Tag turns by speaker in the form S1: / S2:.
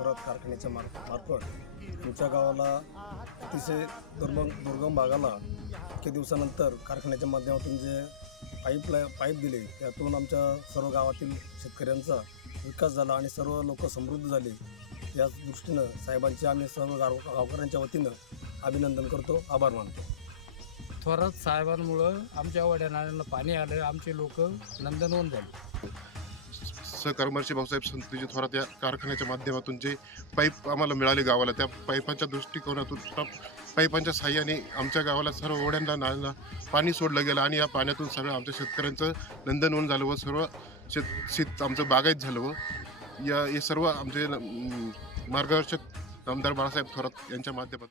S1: मार्फत आमच्या गावाला अतिशय दुर्गम दुर्गम भागाला इतक्या दिवसानंतर कारखान्याच्या माध्यमातून जे पाईप पाईप दिले त्यातून आमच्या सर्व गावातील शेतकऱ्यांचा विकास झाला आणि सर्व लोक समृद्ध झाले. याच दृष्टीनं साहेबांचे आम्ही सर्व गाव गावकऱ्यांच्या वतीनं अभिनंदन करतो आभार मानतो.
S2: थोरात साहेबांमुळं आमच्या वड्यानाळ्यांना पाणी आलं आमचे लोक नंदनवन झाले.
S3: सहकर्मर्षी भाऊसाहेब संतजी थोरात या कारखान्याच्या माध्यमातून जे पाईप आम्हाला मिळाले गावाला त्या पाईपांच्या दृष्टिकोनातून पाईपांच्या साह्याने आमच्या गावाला सर्व ओढ्यांना नाल्यांना पाणी सोडलं गेलं आणि या पाण्यातून सगळं आमच्या शेतकऱ्यांचं नंदनवन झालं व सर्व शेत शेत आमचं बागायत झालं व या हे सर्व आमचे मार्गदर्शक आमदार बाळासाहेब थोरात यांच्या माध्यमातून.